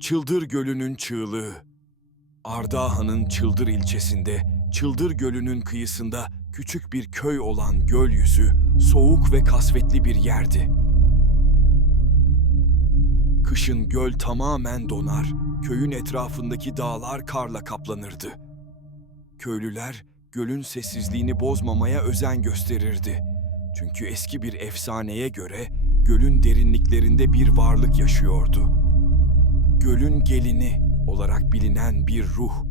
Çıldır Gölü'nün çığlığı. Ardahan'ın Çıldır ilçesinde, Çıldır Gölü'nün kıyısında küçük bir köy olan göl yüzü, soğuk ve kasvetli bir yerdi. Kışın göl tamamen donar, köyün etrafındaki dağlar karla kaplanırdı. Köylüler gölün sessizliğini bozmamaya özen gösterirdi. Çünkü eski bir efsaneye göre gölün derinliklerinde bir varlık yaşıyordu. Gölün gelini olarak bilinen bir ruh,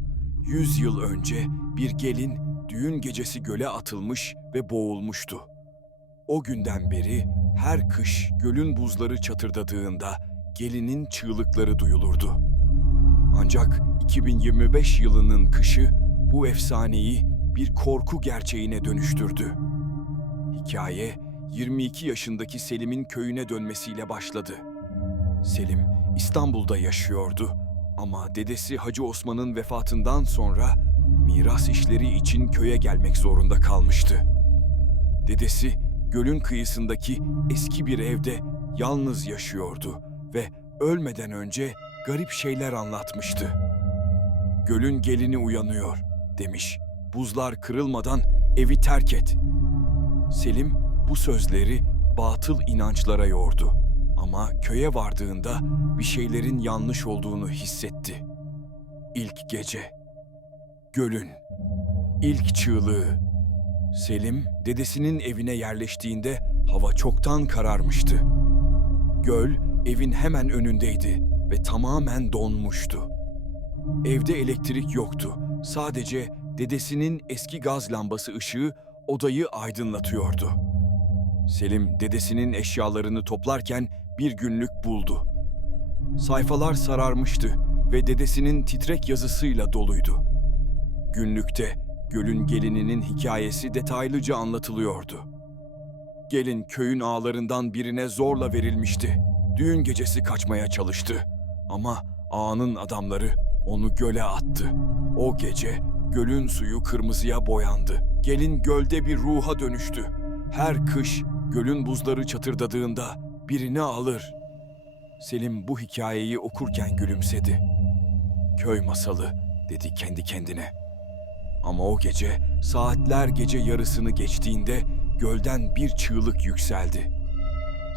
yüz yıl önce bir gelin düğün gecesi göle atılmış ve boğulmuştu. O günden beri her kış gölün buzları çatırdadığında gelinin çığlıkları duyulurdu. Ancak 2025 yılının kışı bu efsaneyi bir korku gerçeğine dönüştürdü. Hikaye 22 yaşındaki Selim'in köyüne dönmesiyle başladı. Selim İstanbul'da yaşıyordu ama dedesi Hacı Osman'ın vefatından sonra miras işleri için köye gelmek zorunda kalmıştı. Dedesi gölün kıyısındaki eski bir evde yalnız yaşıyordu ve ölmeden önce garip şeyler anlatmıştı. Gölün gelini uyanıyor demiş. Buzlar kırılmadan evi terk et. Selim bu sözleri batıl inançlara yordu. Ama köye vardığında bir şeylerin yanlış olduğunu hissetti. İlk gece. Gölün. ilk çığlığı. Selim dedesinin evine yerleştiğinde hava çoktan kararmıştı. Göl evin hemen önündeydi ve tamamen donmuştu. Evde elektrik yoktu. Sadece dedesinin eski gaz lambası ışığı odayı aydınlatıyordu. Selim dedesinin eşyalarını toplarken bir günlük buldu. Sayfalar sararmıştı ve dedesinin titrek yazısıyla doluydu. Günlükte gölün gelininin hikayesi detaylıca anlatılıyordu. Gelin köyün ağlarından birine zorla verilmişti. Düğün gecesi kaçmaya çalıştı ama ağanın adamları onu göle attı. O gece gölün suyu kırmızıya boyandı. Gelin gölde bir ruha dönüştü. Her kış gölün buzları çatırdadığında birini alır. Selim bu hikayeyi okurken gülümsedi. Köy masalı dedi kendi kendine. Ama o gece saatler gece yarısını geçtiğinde gölden bir çığlık yükseldi.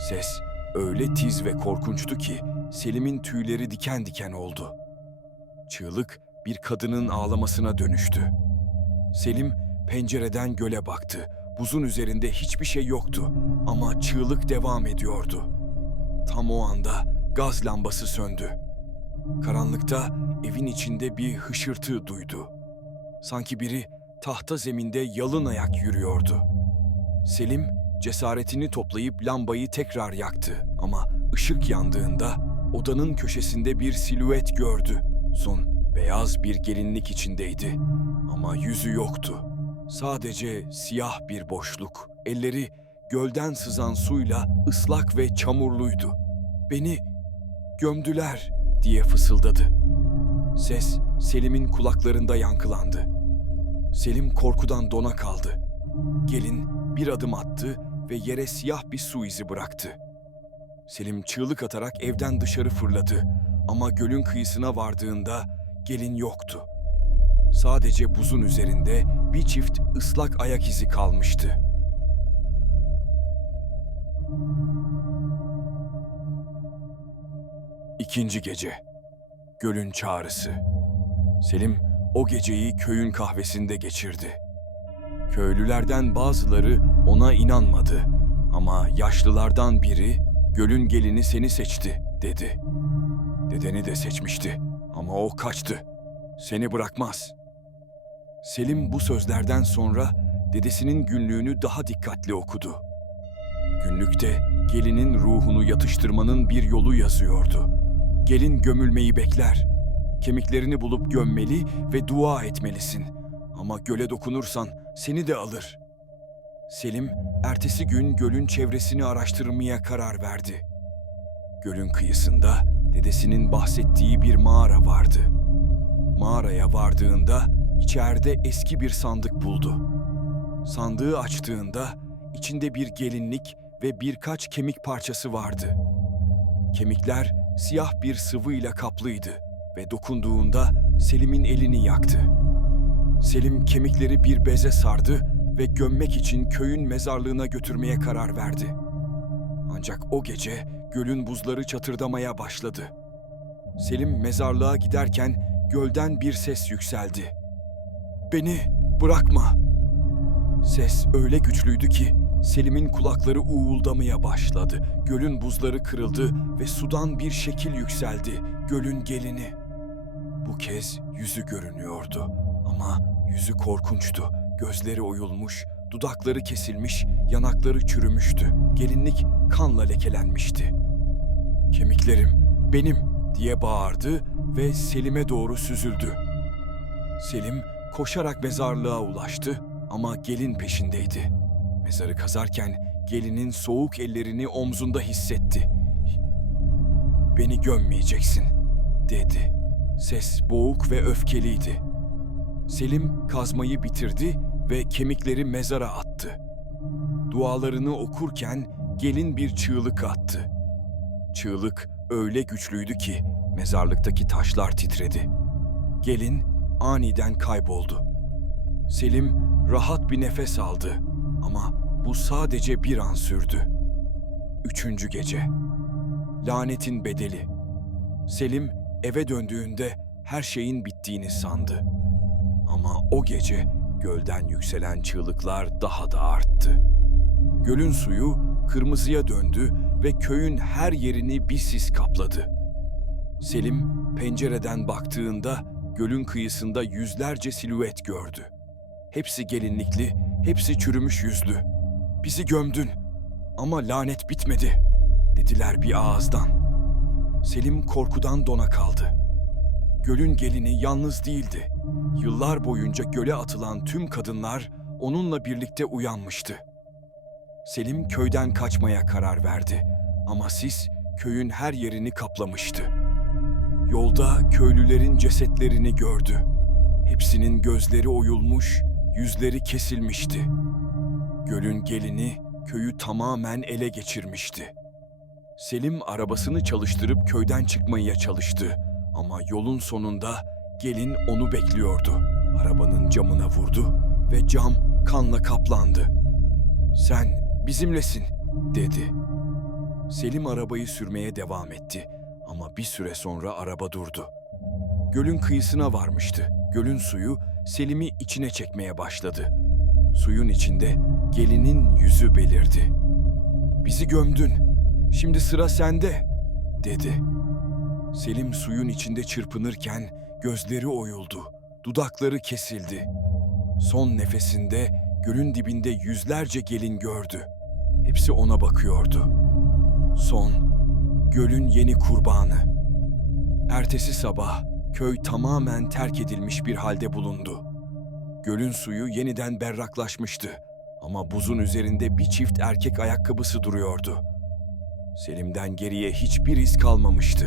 Ses öyle tiz ve korkunçtu ki Selim'in tüyleri diken diken oldu. Çığlık bir kadının ağlamasına dönüştü. Selim pencereden göle baktı. Buzun üzerinde hiçbir şey yoktu ama çığlık devam ediyordu. Tam o anda gaz lambası söndü. Karanlıkta evin içinde bir hışırtı duydu. Sanki biri tahta zeminde yalın ayak yürüyordu. Selim cesaretini toplayıp lambayı tekrar yaktı ama ışık yandığında odanın köşesinde bir silüet gördü. Son beyaz bir gelinlik içindeydi ama yüzü yoktu. Sadece siyah bir boşluk. Elleri gölden sızan suyla ıslak ve çamurluydu. Beni gömdüler diye fısıldadı. Ses Selim'in kulaklarında yankılandı. Selim korkudan dona kaldı. Gelin bir adım attı ve yere siyah bir su izi bıraktı. Selim çığlık atarak evden dışarı fırladı ama gölün kıyısına vardığında gelin yoktu. Sadece buzun üzerinde bir çift ıslak ayak izi kalmıştı. İkinci gece. Gölün çağrısı. Selim o geceyi köyün kahvesinde geçirdi. Köylülerden bazıları ona inanmadı ama yaşlılardan biri gölün gelini seni seçti dedi. Dedeni de seçmişti ama o kaçtı. Seni bırakmaz. Selim bu sözlerden sonra dedesinin günlüğünü daha dikkatli okudu. Günlükte gelinin ruhunu yatıştırmanın bir yolu yazıyordu. Gelin gömülmeyi bekler. Kemiklerini bulup gömmeli ve dua etmelisin. Ama göle dokunursan seni de alır. Selim ertesi gün gölün çevresini araştırmaya karar verdi. Gölün kıyısında dedesinin bahsettiği bir mağara vardı. Mağaraya vardığında içeride eski bir sandık buldu. Sandığı açtığında içinde bir gelinlik ve birkaç kemik parçası vardı. Kemikler siyah bir sıvıyla kaplıydı ve dokunduğunda Selim'in elini yaktı. Selim kemikleri bir beze sardı ve gömmek için köyün mezarlığına götürmeye karar verdi. Ancak o gece gölün buzları çatırdamaya başladı. Selim mezarlığa giderken gölden bir ses yükseldi. Beni bırakma. Ses öyle güçlüydü ki Selim'in kulakları uğuldamaya başladı. Gölün buzları kırıldı ve sudan bir şekil yükseldi. Gölün gelini. Bu kez yüzü görünüyordu ama yüzü korkunçtu. Gözleri oyulmuş, dudakları kesilmiş, yanakları çürümüştü. Gelinlik kanla lekelenmişti. Kemiklerim benim diye bağırdı ve Selim'e doğru süzüldü. Selim koşarak mezarlığa ulaştı ama gelin peşindeydi. Mezarı kazarken gelinin soğuk ellerini omzunda hissetti. Beni gömmeyeceksin, dedi. Ses boğuk ve öfkeliydi. Selim kazmayı bitirdi ve kemikleri mezara attı. Dualarını okurken gelin bir çığlık attı. Çığlık öyle güçlüydü ki mezarlıktaki taşlar titredi. Gelin aniden kayboldu. Selim rahat bir nefes aldı ama bu sadece bir an sürdü. Üçüncü gece. Lanetin bedeli. Selim eve döndüğünde her şeyin bittiğini sandı. Ama o gece gölden yükselen çığlıklar daha da arttı. Gölün suyu kırmızıya döndü ve köyün her yerini bir sis kapladı. Selim pencereden baktığında gölün kıyısında yüzlerce silüet gördü. Hepsi gelinlikli, hepsi çürümüş yüzlü. Bizi gömdün ama lanet bitmedi, dediler bir ağızdan. Selim korkudan dona kaldı. Gölün gelini yalnız değildi. Yıllar boyunca göle atılan tüm kadınlar onunla birlikte uyanmıştı. Selim köyden kaçmaya karar verdi ama sis köyün her yerini kaplamıştı. Yolda köylülerin cesetlerini gördü. Hepsinin gözleri oyulmuş, yüzleri kesilmişti. Gölün gelini köyü tamamen ele geçirmişti. Selim arabasını çalıştırıp köyden çıkmaya çalıştı ama yolun sonunda gelin onu bekliyordu. Arabanın camına vurdu ve cam kanla kaplandı. Sen bizimlesin dedi. Selim arabayı sürmeye devam etti ama bir süre sonra araba durdu. Gölün kıyısına varmıştı. Gölün suyu Selim'i içine çekmeye başladı. Suyun içinde gelinin yüzü belirdi. Bizi gömdün. Şimdi sıra sende, dedi. Selim suyun içinde çırpınırken gözleri oyuldu. Dudakları kesildi. Son nefesinde gölün dibinde yüzlerce gelin gördü. Hepsi ona bakıyordu. Son, gölün yeni kurbanı. Ertesi sabah köy tamamen terk edilmiş bir halde bulundu. Gölün suyu yeniden berraklaşmıştı ama buzun üzerinde bir çift erkek ayakkabısı duruyordu. Selim'den geriye hiçbir iz kalmamıştı.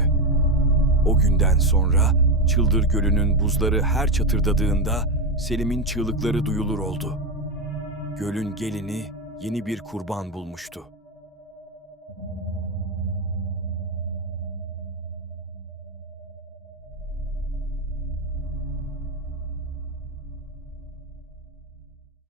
O günden sonra Çıldır Gölü'nün buzları her çatırdadığında Selim'in çığlıkları duyulur oldu. Gölün gelini yeni bir kurban bulmuştu.